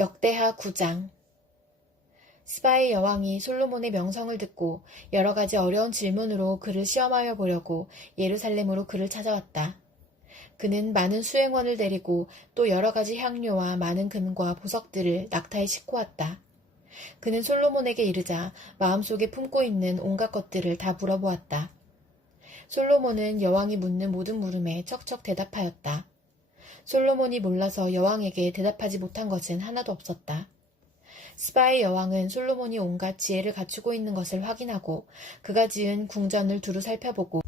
역대하 9장. 스바의 여왕이 솔로몬의 명성을 듣고 여러 가지 어려운 질문으로 그를 시험하여 보려고 예루살렘으로 그를 찾아왔다. 그는 많은 수행원을 데리고 또 여러 가지 향료와 많은 금과 보석들을 낙타에 싣고 왔다. 그는 솔로몬에게 이르자 마음속에 품고 있는 온갖 것들을 다 물어보았다. 솔로몬은 여왕이 묻는 모든 물음에 척척 대답하였다. 솔로몬이 몰라서 여왕에게 대답하지 못한 것은 하나도 없었다. 스바의 여왕은 솔로몬이 온갖 지혜를 갖추고 있는 것을 확인하고 그가 지은 궁전을 두루 살펴보고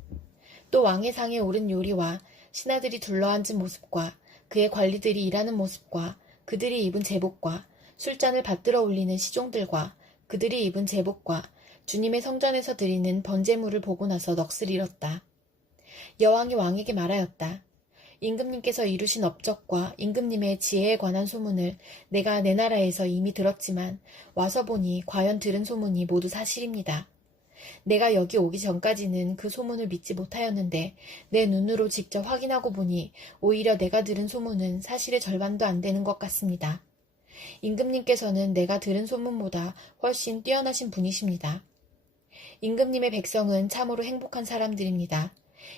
또 왕의 상에 오른 요리와 신하들이 둘러앉은 모습과 그의 관리들이 일하는 모습과 그들이 입은 제복과 술잔을 받들어 올리는 시종들과 그들이 입은 제복과 주님의 성전에서 드리는 번제물을 보고 나서 넋을 잃었다. 여왕이 왕에게 말하였다. 임금님께서 이루신 업적과 임금님의 지혜에 관한 소문을 내가 내 나라에서 이미 들었지만 와서 보니 과연 들은 소문이 모두 사실입니다. 내가 여기 오기 전까지는 그 소문을 믿지 못하였는데 내 눈으로 직접 확인하고 보니 오히려 내가 들은 소문은 사실의 절반도 안 되는 것 같습니다. 임금님께서는 내가 들은 소문보다 훨씬 뛰어나신 분이십니다. 임금님의 백성은 참으로 행복한 사람들입니다.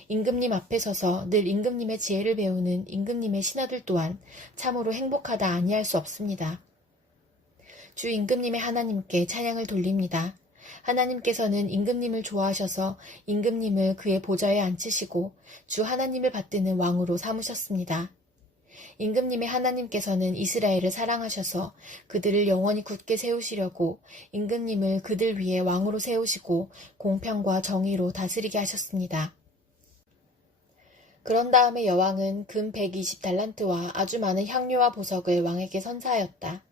임금님 앞에 서서 늘 임금님의 지혜를 배우는 임금님의 신하들 또한 참으로 행복하다 아니할 수 없습니다. 주 임금님의 하나님께 찬양을 돌립니다. 하나님께서는 임금님을 좋아하셔서 임금님을 그의 보좌에 앉히시고 주 하나님을 받드는 왕으로 삼으셨습니다. 임금님의 하나님께서는 이스라엘을 사랑하셔서 그들을 영원히 굳게 세우시려고 임금님을 그들 위에 왕으로 세우시고 공평과 정의로 다스리게 하셨습니다. 그런 다음에 여왕은 금 120달란트와 아주 많은 향료와 보석을 왕에게 선사하였다.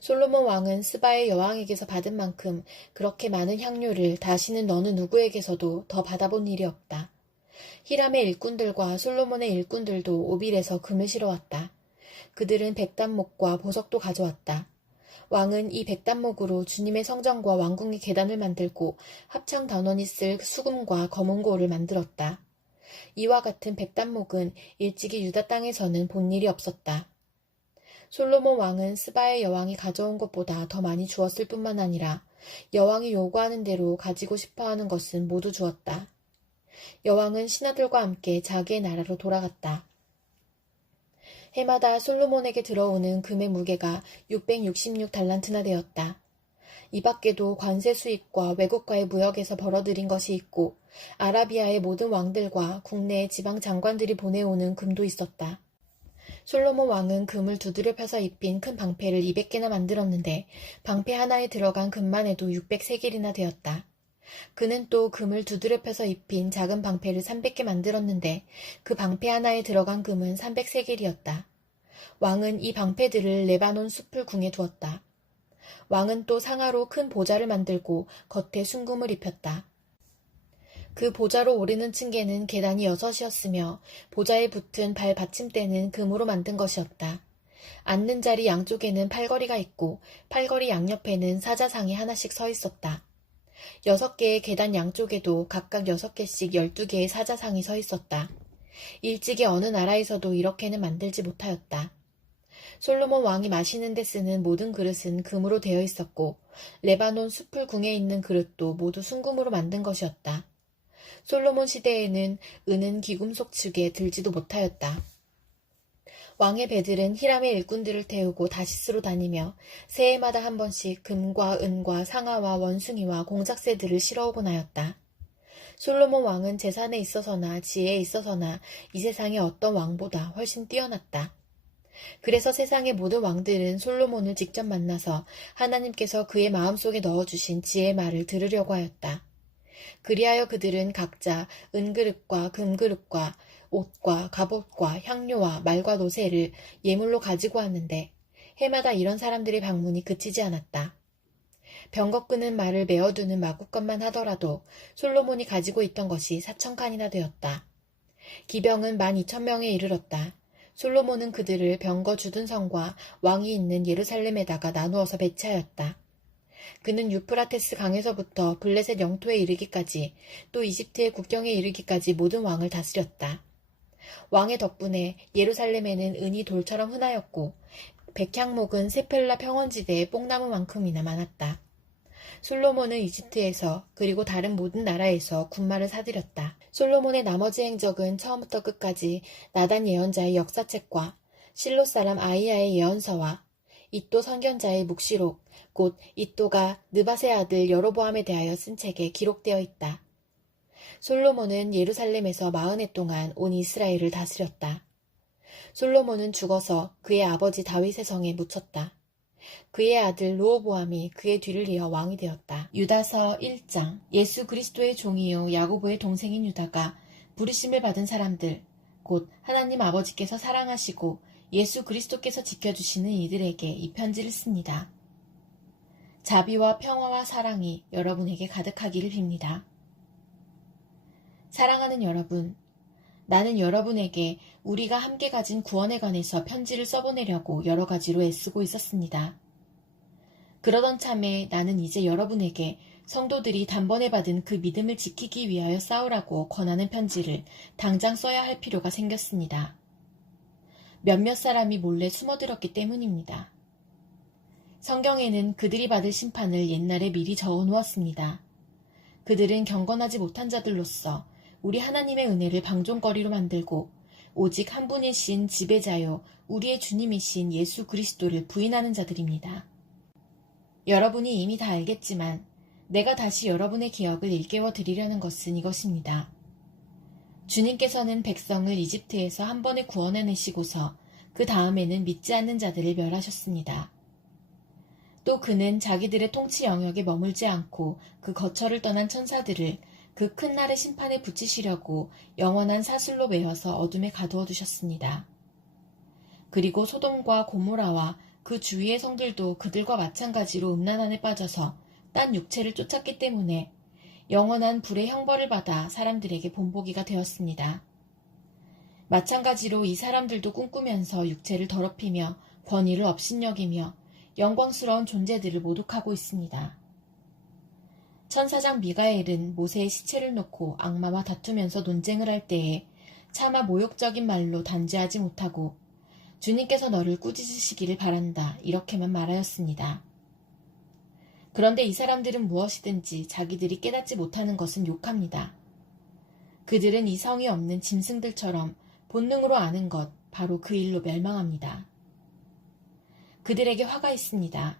솔로몬 왕은 스바의 여왕에게서 받은 만큼 그렇게 많은 향료를 다시는 어느 누구에게서도 더 받아본 일이 없다. 히람의 일꾼들과 솔로몬의 일꾼들도 오빌에서 금을 실어왔다. 그들은 백단목과 보석도 가져왔다. 왕은 이 백단목으로 주님의 성전과 왕궁의 계단을 만들고 합창 단원이 쓸 수금과 검은고를 만들었다. 이와 같은 백단목은 일찍이 유다 땅에서는 본 일이 없었다. 솔로몬 왕은 스바의 여왕이 가져온 것보다 더 많이 주었을 뿐만 아니라 여왕이 요구하는 대로 가지고 싶어하는 것은 모두 주었다. 여왕은 신하들과 함께 자기의 나라로 돌아갔다. 해마다 솔로몬에게 들어오는 금의 무게가 666달란트나 되었다. 이 밖에도 관세 수입과 외국과의 무역에서 벌어들인 것이 있고 아라비아의 모든 왕들과 국내의 지방 장관들이 보내오는 금도 있었다. 솔로몬 왕은 금을 두드려 펴서 입힌 큰 방패를 200개나 만들었는데 방패 하나에 들어간 금만 해도 600세겔이나 되었다. 그는 또 금을 두드려 펴서 입힌 작은 방패를 300개 만들었는데 그 방패 하나에 들어간 금은 300세겔이었다. 왕은 이 방패들을 레바논 숲을 궁에 두었다. 왕은 또 상하로 큰 보좌를 만들고 겉에 순금을 입혔다. 그 보좌로 오르는 층계는 계단이 6이었으며 보좌에 붙은 발 받침대는 금으로 만든 것이었다. 앉는 자리 양쪽에는 팔걸이가 있고 팔걸이 양옆에는 사자상이 하나씩 서 있었다. 6개의 계단 양쪽에도 각각 6개씩 12개의 사자상이 서 있었다. 일찍이 어느 나라에서도 이렇게는 만들지 못하였다. 솔로몬 왕이 마시는 데 쓰는 모든 그릇은 금으로 되어 있었고 레바논 숲을 궁에 있는 그릇도 모두 순금으로 만든 것이었다. 솔로몬 시대에는 은은 기금속 측에 들지도 못하였다. 왕의 배들은 히람의 일꾼들을 태우고 다시스로 다니며 새해마다 한 번씩 금과 은과 상아와 원숭이와 공작새들을 실어오곤 하였다. 솔로몬 왕은 재산에 있어서나 지혜에 있어서나 이 세상의 어떤 왕보다 훨씬 뛰어났다. 그래서 세상의 모든 왕들은 솔로몬을 직접 만나서 하나님께서 그의 마음속에 넣어주신 지혜의 말을 들으려고 하였다. 그리하여 그들은 각자 은그릇과 금그릇과 옷과 갑옷과 향료와 말과 노새를 예물로 가지고 왔는데 해마다 이런 사람들의 방문이 그치지 않았다. 병거 끄는 말을 메어두는 마구간만 하더라도 솔로몬이 가지고 있던 것이 4,000칸이나 되었다. 기병은 12,000명에 이르렀다. 솔로몬은 그들을 병거 주둔성과 왕이 있는 예루살렘에다가 나누어서 배치하였다. 그는 유프라테스 강에서부터 블레셋 영토에 이르기까지 또 이집트의 국경에 이르기까지 모든 왕을 다스렸다. 왕의 덕분에 예루살렘에는 은이 돌처럼 흔하였고 백향목은 세펠라 평원지대의 뽕나무만큼이나 많았다. 솔로몬은 이집트에서 그리고 다른 모든 나라에서 군마를 사들였다. 솔로몬의 나머지 행적은 처음부터 끝까지 나단 예언자의 역사책과 실로 사람 아이야의 예언서와 이도 선견자의 묵시록, 곧 이도가 느밧의 아들 여로보암에 대하여 쓴 책에 기록되어 있다. 솔로몬은 예루살렘에서 40해 동안 온 이스라엘을 다스렸다. 솔로몬은 죽어서 그의 아버지 다윗의 성에 묻혔다. 그의 아들 르호보암이 그의 뒤를 이어 왕이 되었다. 유다서 1장. 예수 그리스도의 종이요 야고보의 동생인 유다가 부르심을 받은 사람들, 곧 하나님 아버지께서 사랑하시고 예수 그리스도께서 지켜주시는 이들에게 이 편지를 씁니다. 자비와 평화와 사랑이 여러분에게 가득하기를 빕니다. 사랑하는 여러분, 나는 여러분에게 우리가 함께 가진 구원에 관해서 편지를 써보내려고 여러 가지로 애쓰고 있었습니다. 그러던 참에 나는 이제 여러분에게 성도들이 단번에 받은 그 믿음을 지키기 위하여 싸우라고 권하는 편지를 당장 써야 할 필요가 생겼습니다. 몇몇 사람이 몰래 숨어들었기 때문입니다. 성경에는 그들이 받을 심판을 옛날에 미리 적어놓았습니다. 그들은 경건하지 못한 자들로서 우리 하나님의 은혜를 방종거리로 만들고 오직 한 분이신 지배자요 우리의 주님이신 예수 그리스도를 부인하는 자들입니다. 여러분이 이미 다 알겠지만 내가 다시 여러분의 기억을 일깨워 드리려는 것은 이것입니다. 주님께서는 백성을 이집트에서 한 번에 구원해내시고서 그 다음에는 믿지 않는 자들을 멸하셨습니다. 또 그는 자기들의 통치 영역에 머물지 않고 그 거처를 떠난 천사들을 그 큰 날의 심판에 붙이시려고 영원한 사슬로 매어서 어둠에 가두어 두셨습니다. 그리고 소돔과 고모라와 그 주위의 성들도 그들과 마찬가지로 음란한에 빠져서 딴 육체를 쫓았기 때문에 영원한 불의 형벌을 받아 사람들에게 본보기가 되었습니다. 마찬가지로 이 사람들도 꿈꾸면서 육체를 더럽히며 권위를 업신여기며 영광스러운 존재들을 모독하고 있습니다. 천사장 미가엘은 모세의 시체를 놓고 악마와 다투면서 논쟁을 할 때에 차마 모욕적인 말로 단죄하지 못하고 주님께서 너를 꾸짖으시기를 바란다 이렇게만 말하였습니다. 그런데 이 사람들은 무엇이든지 자기들이 깨닫지 못하는 것은 욕합니다. 그들은 이성이 없는 짐승들처럼 본능으로 아는 것, 바로 그 일로 멸망합니다. 그들에게 화가 있습니다.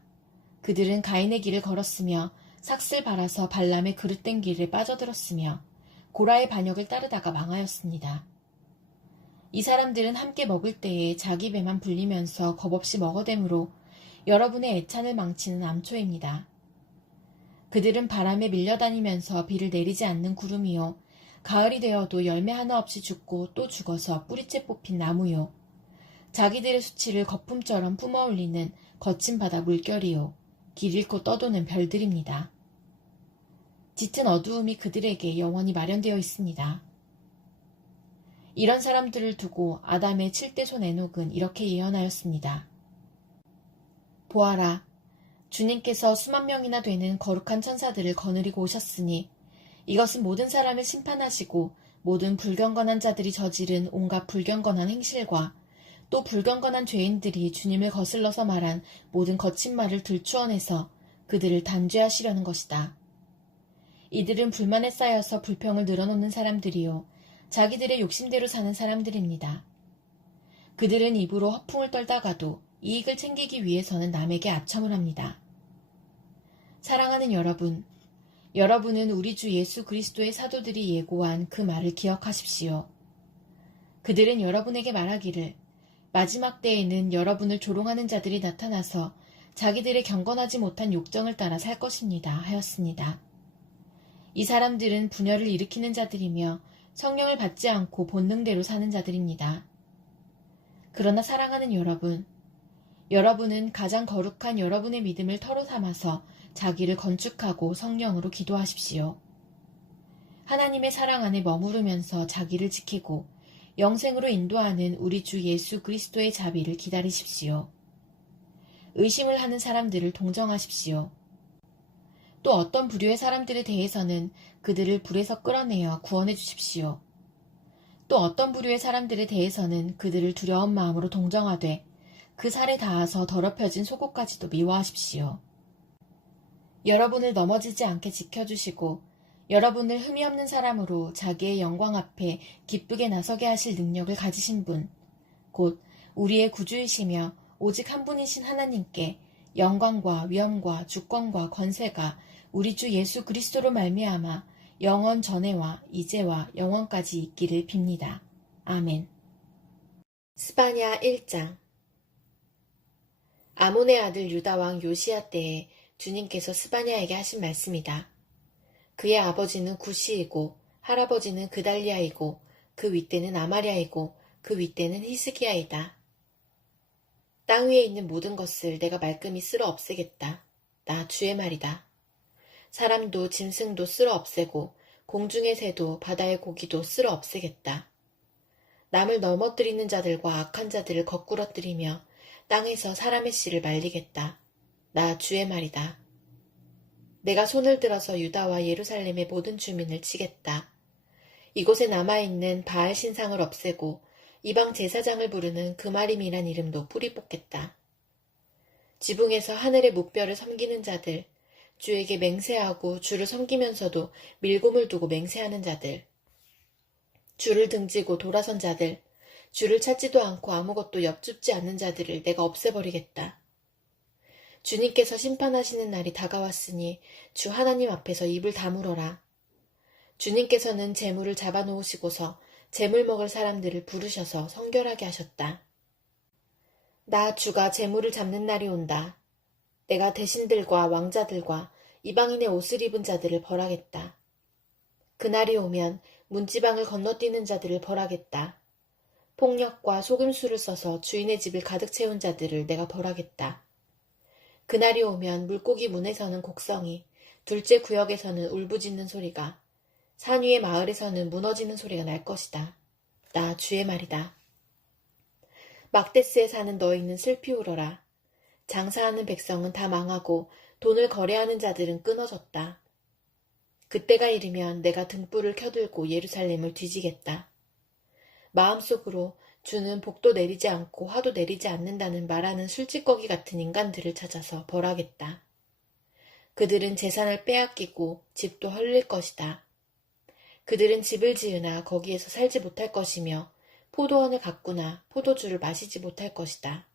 그들은 가인의 길을 걸었으며 삭슬 발아서 발람의 그릇된 길에 빠져들었으며 고라의 반역을 따르다가 망하였습니다. 이 사람들은 함께 먹을 때에 자기 배만 불리면서 겁없이 먹어대므로 여러분의 애찬을 망치는 암초입니다. 그들은 바람에 밀려다니면서 비를 내리지 않는 구름이요 가을이 되어도 열매 하나 없이 죽고 또 죽어서 뿌리째 뽑힌 나무요 자기들의 수치를 거품처럼 뿜어올리는 거친 바다 물결이요 길 잃고 떠도는 별들입니다. 짙은 어두움이 그들에게 영원히 마련되어 있습니다. 이런 사람들을 두고 아담의 7대손 에녹은 이렇게 예언하였습니다. 보아라, 주님께서 수만 명이나 되는 거룩한 천사들을 거느리고 오셨으니 이것은 모든 사람을 심판하시고 모든 불경건한 자들이 저지른 온갖 불경건한 행실과 또 불경건한 죄인들이 주님을 거슬러서 말한 모든 거친 말을 들추어내서 그들을 단죄하시려는 것이다. 이들은 불만에 쌓여서 불평을 늘어놓는 사람들이요 자기들의 욕심대로 사는 사람들입니다. 그들은 입으로 허풍을 떨다가도 이익을 챙기기 위해서는 남에게 아첨을 합니다. 사랑하는 여러분, 여러분은 우리 주 예수 그리스도의 사도들이 예고한 그 말을 기억하십시오. 그들은 여러분에게 말하기를 마지막 때에는 여러분을 조롱하는 자들이 나타나서 자기들의 경건하지 못한 욕정을 따라 살 것입니다 하였습니다. 이 사람들은 분열을 일으키는 자들이며 성령을 받지 않고 본능대로 사는 자들입니다. 그러나 사랑하는 여러분, 여러분은 가장 거룩한 여러분의 믿음을 터로 삼아서 자기를 건축하고 성령으로 기도하십시오. 하나님의 사랑 안에 머무르면서 자기를 지키고 영생으로 인도하는 우리 주 예수 그리스도의 자비를 기다리십시오. 의심을 하는 사람들을 동정하십시오. 또 어떤 부류의 사람들에 대해서는 그들을 불에서 끌어내어 구원해 주십시오. 또 어떤 부류의 사람들에 대해서는 그들을 두려운 마음으로 동정하되 그 살에 닿아서 더럽혀진 속옷까지도 미워하십시오. 여러분을 넘어지지 않게 지켜주시고 여러분을 흠이 없는 사람으로 자기의 영광 앞에 기쁘게 나서게 하실 능력을 가지신 분, 곧 우리의 구주이시며 오직 한 분이신 하나님께 영광과 위엄과 주권과 권세가 우리 주 예수 그리스도로 말미암아 영원 전에와 이제와 영원까지 있기를 빕니다. 아멘. 스바냐 1장. 아몬의 아들 유다 왕 요시야 때에 주님께서 스바냐에게 하신 말씀이다. 그의 아버지는 구시이고 할아버지는 그달리아이고 그 윗대는 아마랴이고 그 윗대는 히스기야이다. 땅 위에 있는 모든 것을 내가 말끔히 쓸어 없애겠다. 나 주의 말이다. 사람도 짐승도 쓸어 없애고 공중의 새도 바다의 고기도 쓸어 없애겠다. 남을 넘어뜨리는 자들과 악한 자들을 거꾸러뜨리며 땅에서 사람의 씨를 말리겠다. 나 주의 말이다. 내가 손을 들어서 유다와 예루살렘의 모든 주민을 치겠다. 이곳에 남아있는 바알 신상을 없애고 이방 제사장을 부르는 그마림이란 이름도 뿌리 뽑겠다. 지붕에서 하늘의 묵별을 섬기는 자들, 주에게 맹세하고 주를 섬기면서도 밀곰을 두고 맹세하는 자들, 주를 등지고 돌아선 자들, 주를 찾지도 않고 아무것도 엽줍지 않는 자들을 내가 없애버리겠다. 주님께서 심판하시는 날이 다가왔으니 주 하나님 앞에서 입을 다물어라. 주님께서는 재물을 잡아놓으시고서 재물 먹을 사람들을 부르셔서 성결하게 하셨다. 나 주가 재물을 잡는 날이 온다. 내가 대신들과 왕자들과 이방인의 옷을 입은 자들을 벌하겠다. 그날이 오면 문지방을 건너뛰는 자들을 벌하겠다. 폭력과 속임수를 써서 주인의 집을 가득 채운 자들을 내가 벌하겠다. 그날이 오면 물고기 문에서는 곡성이, 둘째 구역에서는 울부짖는 소리가, 산 위의 마을에서는 무너지는 소리가 날 것이다. 나 주의 말이다. 막데스에 사는 너희는 슬피 울어라. 장사하는 백성은 다 망하고 돈을 거래하는 자들은 끊어졌다. 그때가 이르면 내가 등불을 켜들고 예루살렘을 뒤지겠다. 마음속으로 주는 복도 내리지 않고 화도 내리지 않는다는 말하는 술찌꺼기 같은 인간들을 찾아서 벌하겠다. 그들은 재산을 빼앗기고 집도 헐릴 것이다. 그들은 집을 지으나 거기에서 살지 못할 것이며 포도원을 가꾸나 포도주를 마시지 못할 것이다.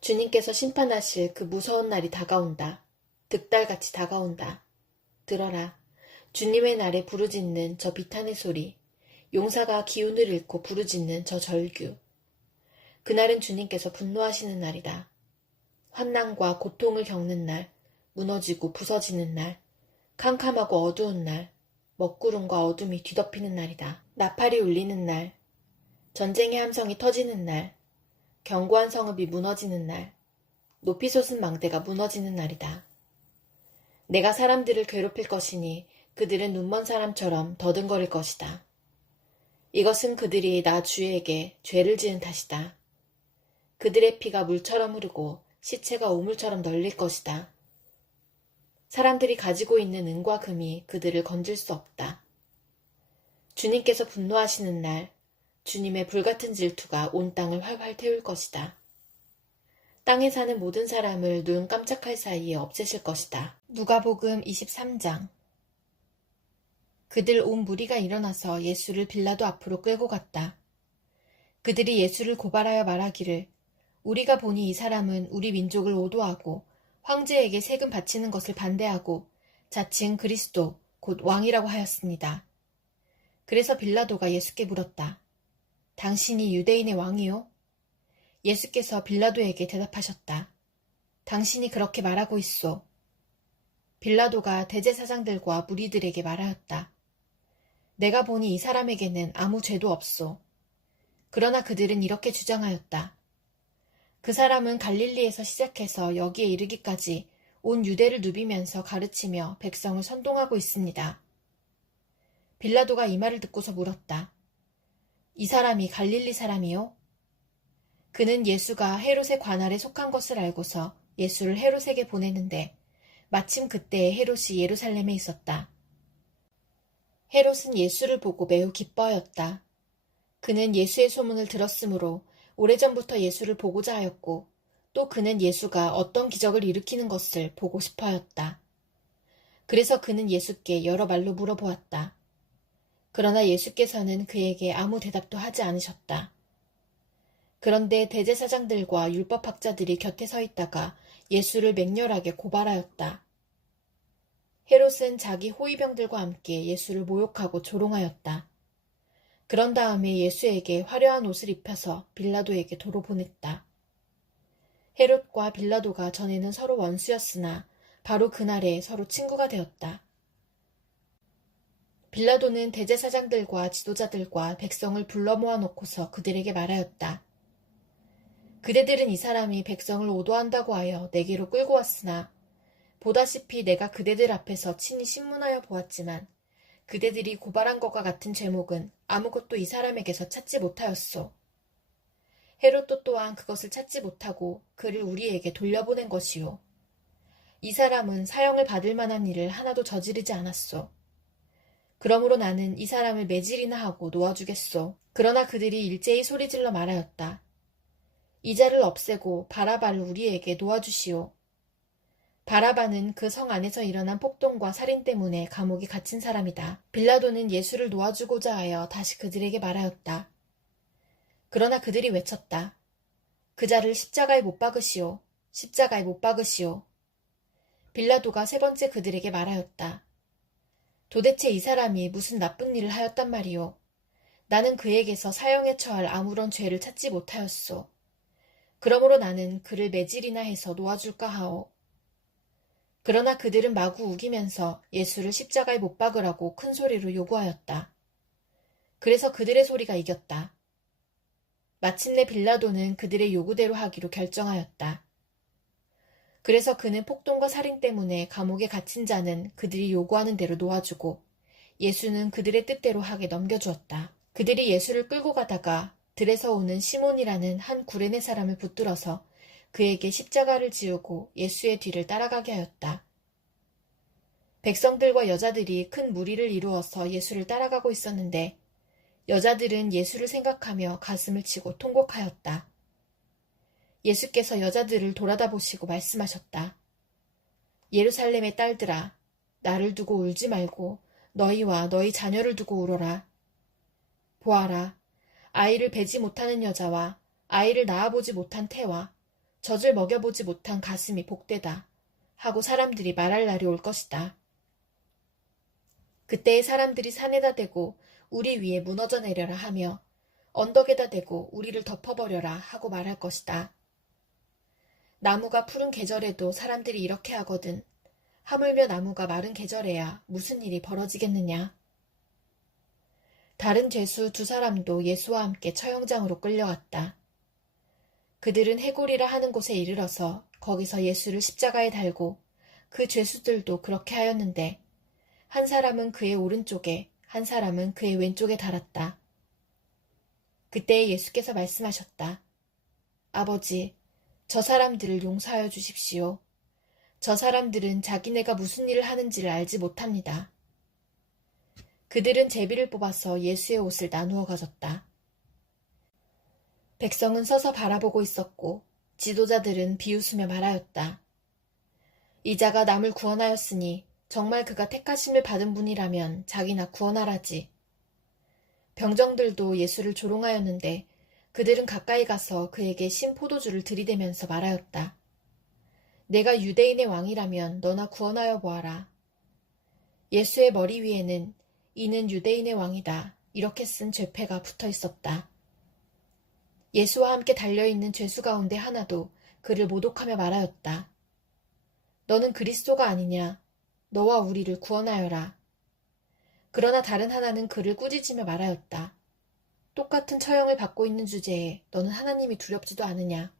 주님께서 심판하실 그 무서운 날이 다가온다. 득달같이 다가온다. 들어라. 주님의 날에 부르짖는 저 비탄의 소리. 용사가 기운을 잃고 부르짖는 저 절규. 그날은 주님께서 분노하시는 날이다. 환난과 고통을 겪는 날, 무너지고 부서지는 날, 캄캄하고 어두운 날, 먹구름과 어둠이 뒤덮이는 날이다. 나팔이 울리는 날, 전쟁의 함성이 터지는 날, 견고한 성읍이 무너지는 날, 높이 솟은 망대가 무너지는 날이다. 내가 사람들을 괴롭힐 것이니 그들은 눈먼 사람처럼 더듬거릴 것이다. 이것은 그들이 나 주에게 죄를 지은 탓이다. 그들의 피가 물처럼 흐르고 시체가 우물처럼 널릴 것이다. 사람들이 가지고 있는 은과 금이 그들을 건질 수 없다. 주님께서 분노하시는 날, 주님의 불같은 질투가 온 땅을 활활 태울 것이다. 땅에 사는 모든 사람을 눈 깜짝할 사이에 없애실 것이다. 누가복음 23장. 그들 온 무리가 일어나서 예수를 빌라도 앞으로 끌고 갔다. 그들이 예수를 고발하여 말하기를 우리가 보니 이 사람은 우리 민족을 오도하고 황제에게 세금 바치는 것을 반대하고 자칭 그리스도 곧 왕이라고 하였습니다. 그래서 빌라도가 예수께 물었다. 당신이 유대인의 왕이요? 예수께서 빌라도에게 대답하셨다. 당신이 그렇게 말하고 있소. 빌라도가 대제사장들과 무리들에게 말하였다. 내가 보니 이 사람에게는 아무 죄도 없소. 그러나 그들은 이렇게 주장하였다. 그 사람은 갈릴리에서 시작해서 여기에 이르기까지 온 유대를 누비면서 가르치며 백성을 선동하고 있습니다. 빌라도가 이 말을 듣고서 물었다. 이 사람이 갈릴리 사람이요? 그는 예수가 헤롯의 관할에 속한 것을 알고서 예수를 헤롯에게 보내는데 마침 그때에 헤롯이 예루살렘에 있었다. 헤롯은 예수를 보고 매우 기뻐하였다. 그는 예수의 소문을 들었으므로 오래전부터 예수를 보고자 하였고 또 그는 예수가 어떤 기적을 일으키는 것을 보고 싶어 하였다. 그래서 그는 예수께 여러 말로 물어보았다. 그러나 예수께서는 그에게 아무 대답도 하지 않으셨다. 그런데 대제사장들과 율법학자들이 곁에 서 있다가 예수를 맹렬하게 고발하였다. 헤롯은 자기 호위병들과 함께 예수를 모욕하고 조롱하였다. 그런 다음에 예수에게 화려한 옷을 입혀서 빌라도에게 도로 보냈다. 헤롯과 빌라도가 전에는 서로 원수였으나 바로 그날에 서로 친구가 되었다. 빌라도는 대제사장들과 지도자들과 백성을 불러 모아놓고서 그들에게 말하였다. 그대들은 이 사람이 백성을 오도한다고 하여 내게로 끌고 왔으나 보다시피 내가 그대들 앞에서 친히 신문하여 보았지만 그대들이 고발한 것과 같은 죄목은 아무것도 이 사람에게서 찾지 못하였소. 헤롯도 또한 그것을 찾지 못하고 그를 우리에게 돌려보낸 것이요. 이 사람은 사형을 받을 만한 일을 하나도 저지르지 않았소. 그러므로 나는 이 사람을 매질이나 하고 놓아주겠소. 그러나 그들이 일제히 소리질러 말하였다. 이 자를 없애고 바라바를 우리에게 놓아주시오. 바라바는 그 성 안에서 일어난 폭동과 살인 때문에 감옥에 갇힌 사람이다. 빌라도는 예수를 놓아주고자 하여 다시 그들에게 말하였다. 그러나 그들이 외쳤다. 그 자를 십자가에 못 박으시오. 십자가에 못 박으시오. 빌라도가 세 번째 그들에게 말하였다. 도대체 이 사람이 무슨 나쁜 일을 하였단 말이오. 나는 그에게서 사형에 처할 아무런 죄를 찾지 못하였소. 그러므로 나는 그를 매질이나 해서 놓아줄까 하오. 그러나 그들은 마구 우기면서 예수를 십자가에 못 박으라고 큰 소리로 요구하였다. 그래서 그들의 소리가 이겼다. 마침내 빌라도는 그들의 요구대로 하기로 결정하였다. 그래서 그는 폭동과 살인 때문에 감옥에 갇힌 자는 그들이 요구하는 대로 놓아주고 예수는 그들의 뜻대로 하게 넘겨주었다. 그들이 예수를 끌고 가다가 들에서 오는 시몬이라는 한 구레네 사람을 붙들어서 그에게 십자가를 지우고 예수의 뒤를 따라가게 하였다. 백성들과 여자들이 큰 무리를 이루어서 예수를 따라가고 있었는데 여자들은 예수를 생각하며 가슴을 치고 통곡하였다. 예수께서 여자들을 돌아다 보시고 말씀하셨다. 예루살렘의 딸들아, 나를 두고 울지 말고 너희와 너희 자녀를 두고 울어라. 보아라, 아이를 베지 못하는 여자와 아이를 낳아보지 못한 태와 젖을 먹여보지 못한 가슴이 복되다 하고 사람들이 말할 날이 올 것이다. 그때의 사람들이 산에다 대고 우리 위에 무너져 내려라 하며 언덕에다 대고 우리를 덮어버려라 하고 말할 것이다. 나무가 푸른 계절에도 사람들이 이렇게 하거든 하물며 나무가 마른 계절에야 무슨 일이 벌어지겠느냐. 다른 죄수 두 사람도 예수와 함께 처형장으로 끌려왔다. 그들은 해골이라 하는 곳에 이르러서 거기서 예수를 십자가에 달고 그 죄수들도 그렇게 하였는데 한 사람은 그의 오른쪽에 한 사람은 그의 왼쪽에 달았다. 그때 예수께서 말씀하셨다. 아버지, 저 사람들을 용서하여 주십시오. 저 사람들은 자기네가 무슨 일을 하는지를 알지 못합니다. 그들은 제비를 뽑아서 예수의 옷을 나누어 가졌다. 백성은 서서 바라보고 있었고 지도자들은 비웃으며 말하였다. 이자가 남을 구원하였으니 정말 그가 택하심을 받은 분이라면 자기나 구원하라지. 병정들도 예수를 조롱하였는데 그들은 가까이 가서 그에게 신 포도주를 들이대면서 말하였다. 내가 유대인의 왕이라면 너나 구원하여 보아라. 예수의 머리 위에는 이는 유대인의 왕이다 이렇게 쓴 죄패가 붙어 있었다. 예수와 함께 달려있는 죄수 가운데 하나도 그를 모독하며 말하였다. 너는 그리스도가 아니냐? 너와 우리를 구원하여라. 그러나 다른 하나는 그를 꾸짖으며 말하였다. 똑같은 처형을 받고 있는 주제에 너는 하나님이 두렵지도 않으냐?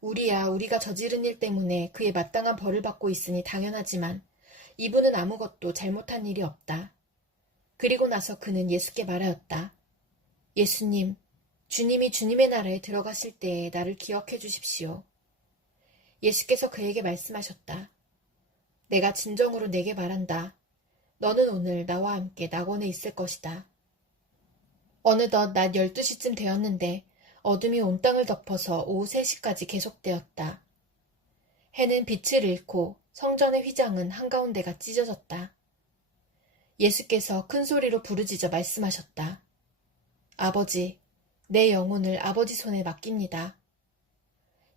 우리가 저지른 일 때문에 그에 마땅한 벌을 받고 있으니 당연하지만 이분은 아무것도 잘못한 일이 없다. 그리고 나서 그는 예수께 말하였다. 예수님, 주님이 주님의 나라에 들어가실 때에 나를 기억해 주십시오. 예수께서 그에게 말씀하셨다. 내가 진정으로 내게 말한다. 너는 오늘 나와 함께 낙원에 있을 것이다. 어느덧 낮 12시쯤 되었는데 어둠이 온 땅을 덮어서 오후 3시까지 계속되었다. 해는 빛을 잃고 성전의 휘장은 한가운데가 찢어졌다. 예수께서 큰 소리로 부르짖어 말씀하셨다. 아버지, 내 영혼을 아버지 손에 맡깁니다.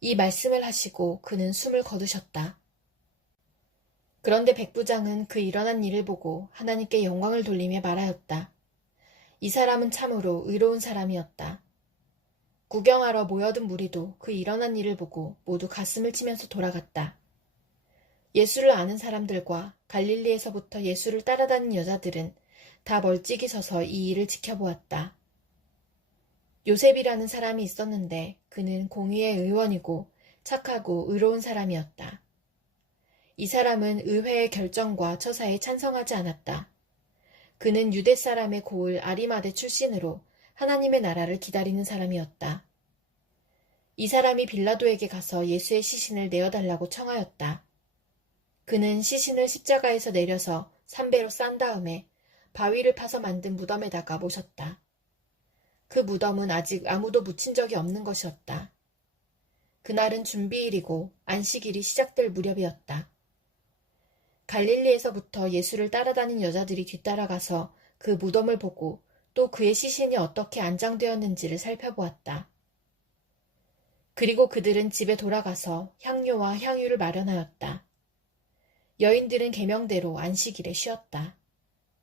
이 말씀을 하시고 그는 숨을 거두셨다. 그런데 백부장은 그 일어난 일을 보고 하나님께 영광을 돌리며 말하였다. 이 사람은 참으로 의로운 사람이었다. 구경하러 모여든 무리도 그 일어난 일을 보고 모두 가슴을 치면서 돌아갔다. 예수를 아는 사람들과 갈릴리에서부터 예수를 따라다닌 여자들은 다 멀찍이 서서 이 일을 지켜보았다. 요셉이라는 사람이 있었는데 그는 공의의 의원이고 착하고 의로운 사람이었다. 이 사람은 의회의 결정과 처사에 찬성하지 않았다. 그는 유대 사람의 고을 아리마대 출신으로 하나님의 나라를 기다리는 사람이었다. 이 사람이 빌라도에게 가서 예수의 시신을 내어달라고 청하였다. 그는 시신을 십자가에서 내려서 삼배로 싼 다음에 바위를 파서 만든 무덤에다가 모셨다. 그 무덤은 아직 아무도 묻힌 적이 없는 것이었다. 그날은 준비일이고 안식일이 시작될 무렵이었다. 갈릴리에서부터 예수를 따라다닌 여자들이 뒤따라가서 그 무덤을 보고 또 그의 시신이 어떻게 안장되었는지를 살펴보았다. 그리고 그들은 집에 돌아가서 향료와 향유를 마련하였다. 여인들은 계명대로 안식일에 쉬었다.